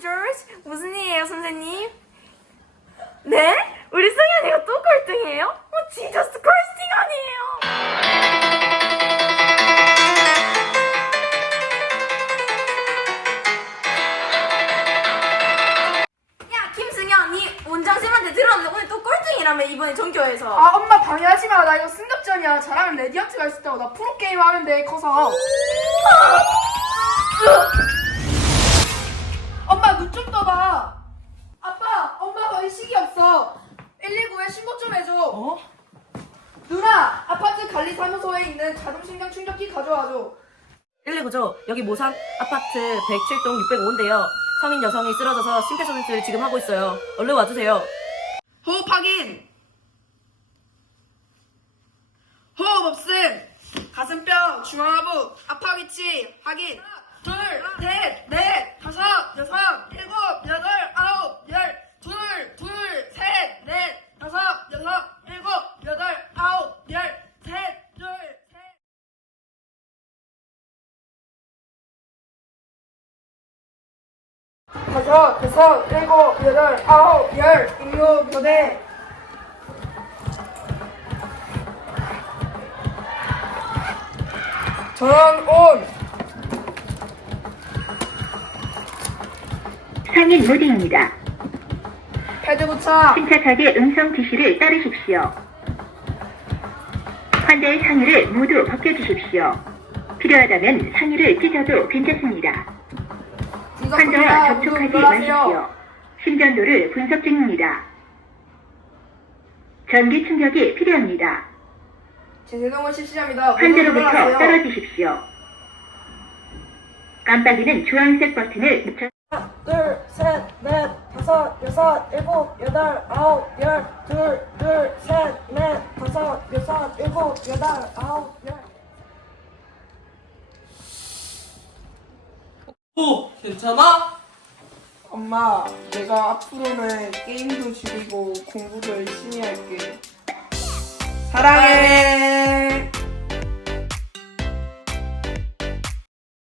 조지? 무슨 일이에요, 선생님? 네? 우리 승현이가 또 꼴등이에요? 어, 지저스 크리스팅 아니에요! 야, 김승현, 니 원장 쌤한테 들었는데 오늘 또 꼴등이라며, 이번에 전교에서. 아, 엄마 방해하지 마. 나 이거 승급전이야. 잘하면 레디언트 갈 수 있다고. 나 프로게이머 하는데, 커서. 아! 없어 119에 신고 좀 해줘 어? 누나 아파트 관리사무소에 있는 자동신경 충격기 가져와줘 119죠. 여기 모산 아파트 107동 605인데요. 성인 여성이 쓰러져서 심폐소생술을 지금 하고 있어요. 얼른 와주세요. 호흡 확인 호흡 없음 가슴뼈 중앙하부 압박 위치 확인 둘, 셋, 넷, 다섯, 여섯, 일곱, 여덟, 아홉, 열, 둘, 둘, 셋, 넷, 다섯, 여섯, 일곱, 여덟, 아홉, 열, 셋, 둘, 셋. 다섯, 여섯, 일곱, 여덟, 아홉, 열, 일곱, 여덟. 전원 온. 상인 모드입니다. 패드 부착. 침착하게 음성 지시를 따르십시오. 환자의 상의를 모두 벗겨주십시오. 필요하다면 상의를 찢어도 괜찮습니다. 환자와 접촉하지 마십시오. 심전도를 분석 중입니다. 전기 충격이 필요합니다. 제세동을 실시합니다. 환자로부터. 떨어지십시오. 깜빡이는 주황색 버튼을 묻혀 하나, 둘, 셋, 넷, 다섯, 여섯, 일곱, 여덟, 아홉, 열, 둘, 둘, 셋, 넷, 다섯, 여섯, 일곱, 여덟, 아홉, 열. 오, 괜찮아? 엄마, 내가 앞으로는 게임도 줄이고 공부도 열심히 할게. 사랑해.